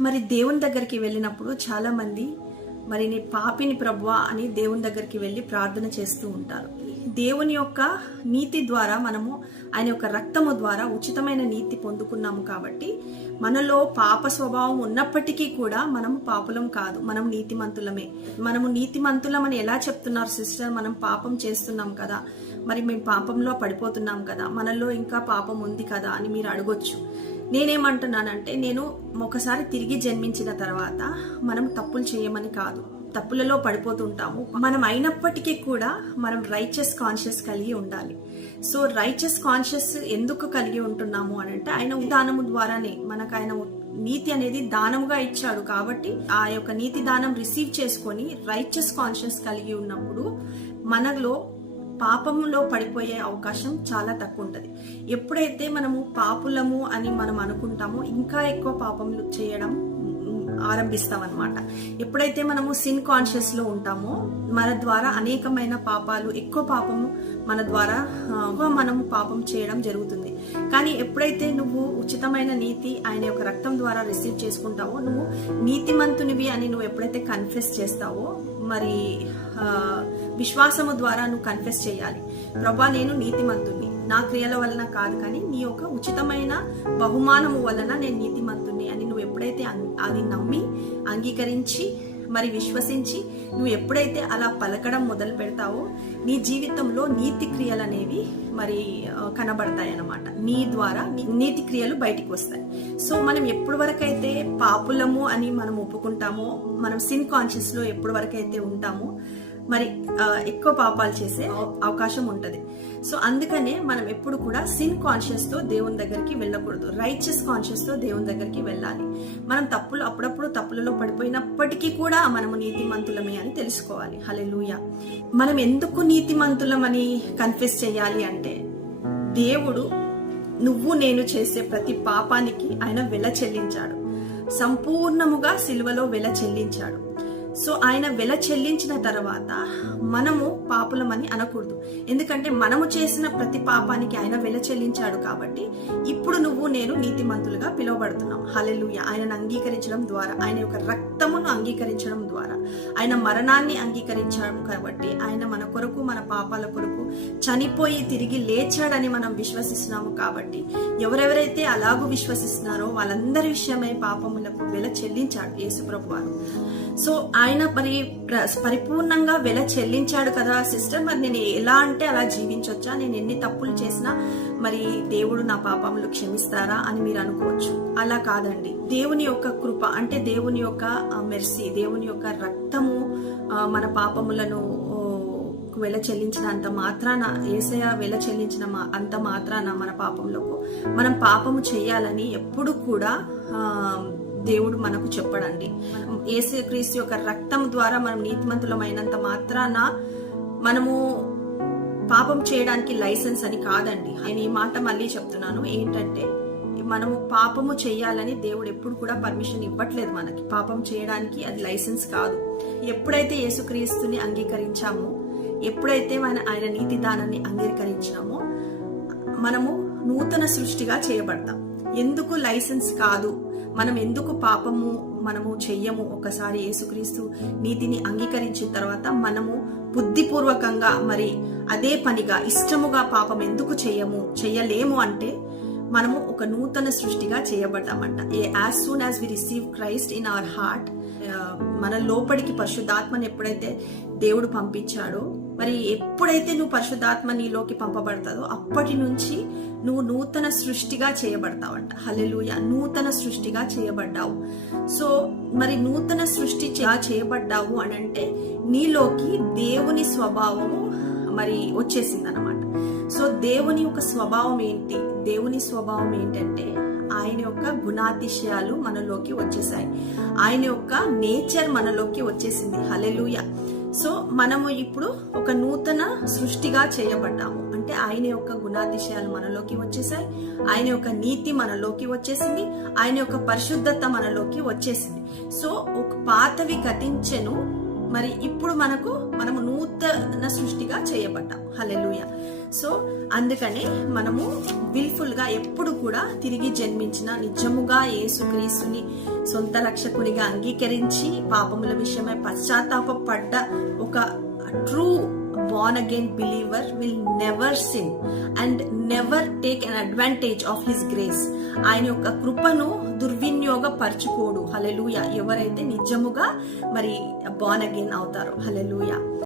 మరి దేవుని దగ్గరికి వెళ్ళినప్పుడు చాలామంది మరి నీ పాపిని ప్రభువా అని దేవుని దగ్గరికి వెళ్ళి ప్రార్థన చేస్తూ ఉంటారు. దేవుని యొక్క నీతి ద్వారా మనము ఆయన యొక్క రక్తము ద్వారా ఉచితమైన నీతి పొందుకున్నాము కాబట్టి మనలో పాప స్వభావం ఉన్నప్పటికీ కూడా మనము పాపులం కాదు మనం నీతిమంతులమే. మనము నీతిమంతులమని ఎలా చెప్తున్నారు సిస్టర్? మనం పాపం చేస్తున్నాం కదా మరి మేము పాపంలో పడిపోతున్నాం కదా మనలో ఇంకా పాపం ఉంది కదా అని మీరు అడగొచ్చు. నేనేమంటున్నానంటే నేను ఒకసారి తిరిగి జన్మించిన తర్వాత మనం తప్పులు చేయమని కాదు. తప్పులలో పడిపోతుంటాము. మనం అయినప్పటికీ కూడా మనం రైచస్ కాన్షియస్ కలిగి ఉండాలి. సో రైచస్ కాన్షియస్ ఎందుకు కలిగి ఉంటున్నాము అని అంటే ఆయన దానము ద్వారానే మనకు ఆయన నీతి అనేది దానముగా ఇచ్చాడు కాబట్టి ఆ యొక్క నీతి దానం రిసీవ్ చేసుకొని రైచస్ కాన్షియస్ కలిగి ఉన్నప్పుడు మనలో పాపములో పడిపోయే అవకాశం చాలా తక్కువ ఉంటుంది ఎప్పుడైతే మనము పాపులము అని మనం అనుకుంటామో ఇంకా ఎక్కువ పాపములు చేయడం ఆరంభిస్తాం అనమాట ఎప్పుడైతే మనము సిన్ కాన్షియస్లో ఉంటామో మన ద్వారా అనేకమైన పాపాలు ఎక్కువ పాపము మన ద్వారా మనము పాపం చేయడం జరుగుతుంది. కానీ ఎప్పుడైతే నువ్వు ఉచితమైన నీతి ఆయన యొక్క రక్తం ద్వారా రిసీవ్ చేసుకుంటావో నువ్వు నీతిమంతునివి అని నువ్వు ఎప్పుడైతే కన్ఫెస్ చేస్తావో మరి విశ్వాసము ద్వారా నువ్వు కన్ఫెస్ చేయాలి. ప్రభా నేను నీతిమంతుణ్ణి. నా క్రియల వలన కాదు కానీ నీ యొక్క ఉచితమైన బహుమానము వలన నేను నీతిమంతుణ్ణి అని నువ్వు ఎప్పుడైతే అం- అది నమ్మి అంగీకరించి మరి విశ్వసించి నువ్వు ఎప్పుడైతే అలా పలకడం మొదలు పెడతావో నీ జీవితంలో నీతి క్రియలు అనేవి మరి కనబడతాయి అన్నమాట. నీ ద్వారా నీతి క్రియలు బయటికి వస్తాయి. సో మనం ఎప్పటి వరకైతే పాపులము అని మనం ఒప్పుకుంటామో మనం సిన్ కాన్షియస్లో ఎప్పటి వరకైతే ఉంటామో మరి ఎక్కువ పాపాలు చేసే అవ- అవకాశం ఉంటది. సో అందుకనే మనం ఎప్పుడు కూడా సిన్ కాన్షియస్తో దేవుని దగ్గరికి వెళ్ళకూడదు. రైచస్ కాన్షియస్తో దేవుని దగ్గరికి వెళ్ళాలి. మనం తప్పులు అప్పుడప్పుడు తప్పులలో పడిపోయినప్పటికీ కూడా మనము నీతిమంతులమే అని తెలుసుకోవాలి. హలెలూయ మనం ఎందుకు నీతిమంతులమని కన్ఫెస్ చేయాలి అంటే దేవుడు నువ్వు నేను చేసే ప్రతి పాపానికి ఆయన వెల చెల్లించాడు. సంపూర్ణముగా సిలువలో వెల చెల్లించాడు. సో ఆయన వెల చెల్లించిన తర్వాత మనము పాపులమని అనకూడదు. ఎందుకంటే మనము చేసిన ప్రతి పాపానికి ఆయన వెల చెల్లించాడు కాబట్టి ఇప్పుడు నువ్వు నేను నీతిమంతులుగా పిలువబడుతున్నాం. హలెలుయ ఆయనను అంగీకరించడం ద్వారా ఆయన యొక్క రక్తమును అంగీకరించడం ద్వారా ఆయన మరణాన్ని అంగీకరించడం కాబట్టి ఆయన మన కొరకు మన పాపాల కొరకు చనిపోయి తిరిగి లేచాడని మనం విశ్వసిస్తున్నాము కాబట్టి ఎవరెవరైతే అలాగూ విశ్వసిస్తున్నారో వాళ్ళందరి విషయమై పాపములకు వెల చెల్లించాడు యేసుప్రభు వారు సో ఆయన మరి పరిపూర్ణంగా వెల చెల్లించాడు కదా సిస్టర్. మరి నేను ఎలా అంటే అలా జీవించొచ్చా? నేను ఎన్ని తప్పులు చేసినా మరి దేవుడు నా పాపములు క్షమిస్తారా అని మీరు అనుకోవచ్చు. అలా కాదండి. దేవుని యొక్క కృప అంటే దేవుని యొక్క మెర్సీ దేవుని యొక్క రక్తము మన పాపములను వెల వెల చెల్లించినంత మాత్రాన ఏసయ వెల చెల్లించిన అంత మాత్రాన మన పాపంలో మనం పాపము చేయాలని ఎప్పుడు కూడా ఆ, దేవుడు మనకు చెప్పడండి. ఏసు క్రీస్తు యొక్క రక్తం ద్వారా మనం నీతిమంతులమైనంత మాత్రాన మనము పాపం చేయడానికి లైసెన్స్ అని కాదండి. ఆయన ఈ మాట మళ్ళీ చెప్తున్నాను. ఏంటంటే మనము పాపము చేయాలని దేవుడు ఎప్పుడు కూడా పర్మిషన్ ఇవ్వట్లేదు మనకి. పాపం చేయడానికి అది లైసెన్స్ కాదు. ఎప్పుడైతే యేసుక్రీస్తుని అంగీకరించామో ఎప్పుడైతే మన ఆయన నీతి దానాన్ని అంగీకరించినామో మనము నూతన సృష్టిగా చేయబడతాం. ఎందుకు లైసెన్స్ కాదు? మనం ఎందుకు పాపము మనము చెయ్యము? ఒకసారి యేసుక్రీస్తు నీతిని అంగీకరించిన తర్వాత మనము బుద్ధిపూర్వకంగా మరి అదే పనిగా ఇష్టముగా పాపం ఎందుకు చెయ్యము చెయ్యలేము అంటే మనము ఒక నూతన సృష్టిగా చేయబడ్డామంట. As soon as we receive Christ in our heart మన లోపలికి పరిశుద్ధాత్మను ఎప్పుడైతే దేవుడు పంపించాడో మరి ఎప్పుడైతే నువ్వు పరిశుద్ధాత్మ నీలోకి పంపబడతాదో అప్పటి నుంచి నువ్వు నూతన సృష్టిగా చేయబడతావంట. హలెలుయ నూతన సృష్టిగా చేయబడ్డావు. సో మరి నూతన సృష్టి చేయబడ్డావు అని అంటే నీలోకి దేవుని స్వభావము మరి వచ్చేసింది అనమాట సో దేవుని యొక్క స్వభావం ఏంటి? దేవుని స్వభావం ఏంటంటే ఆయన యొక్క గుణాతిశయాలు మనలోకి వచ్చేసాయి. ఆయన యొక్క నేచర్ మనలోకి వచ్చేసింది. హలెలుయ సో మనము ఇప్పుడు ఒక నూతన సృష్టిగా చేయబడ్డాము. అంటే ఆయన యొక్క గుణాతిశయాలు మనలోకి వచ్చేసాయి. ఆయన యొక్క నీతి మనలోకి వచ్చేసింది. ఆయన యొక్క పరిశుద్ధత మనలోకి వచ్చేసింది. సో ఒక పాతవి గతించెను మరి ఇప్పుడు మనకు మనము నూతన సృష్టిగా చేయబడ్డాం. హలెలుయ సో అందుకనే మనము విల్ఫుల్గా ఎప్పుడు కూడా తిరిగి జన్మించిన నిజముగా యేసుక్రీస్తుని సొంత రక్షకునిగా అంగీకరించి పాపముల విషయమై పశ్చాత్తాపపడ్డ ఒక true born again believer will never sin and never take an advantage of his grace ఆయన యొక్క కృపను దుర్వినియోగపరచుకోడు హలెలూయ ఎవరైతే నిజముగా మరి బాన్ అగైన్ అవుతారో హలెలూయ